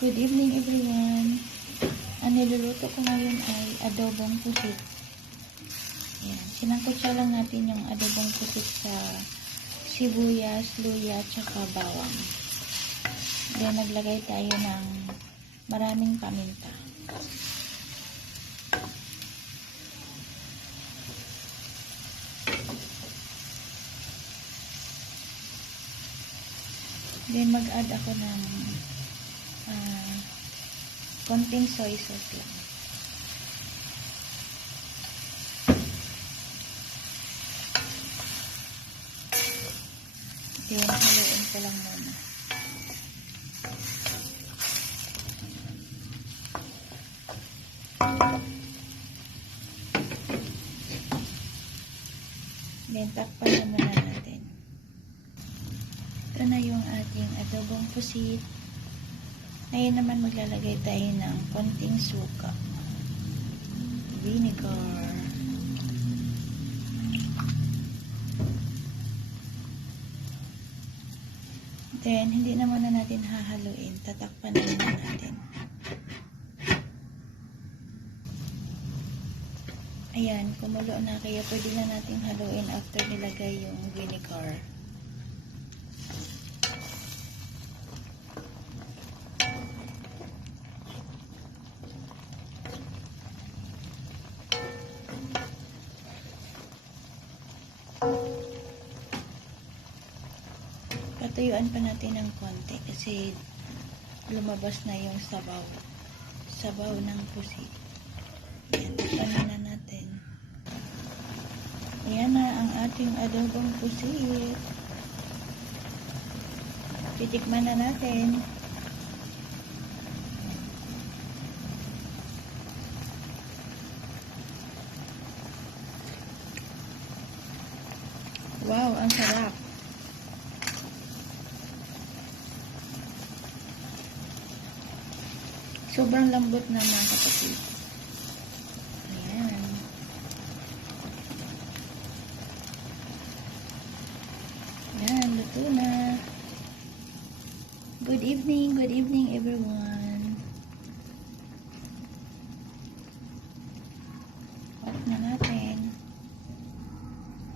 Good evening everyone. Ang niluluto ko ngayon ay adobong pusit. Yan. Sinangkutsa lang natin yung adobong pusit sa sibuyas, luya, tsaka bawang. Then naglagay tayo ng maraming paminta. Then mag-add ako ng konting soy sauce lang. Then haluin ko lang muna. Then takpan na muna natin. Ito na yung ating adobong pusit. Ngayon naman maglalagay tayo ng konting suka. Vinegar. Then, hindi na muna natin hahaluin. Tatakpan na muna natin. Ayan, kumulo na kaya pwede na natin haluin after nilagay yung vinegar. Patuyuan pa natin ng konti kasi lumabas na yung sabaw. Sabaw ng pusi. Yan, tikman na natin. Yan na ang ating adobong pusit. Titikman na natin. Wow, ang sarap. Sobrang lambot na mga kapatid. Ayan. Ayan, luto na. Good evening, good evening everyone.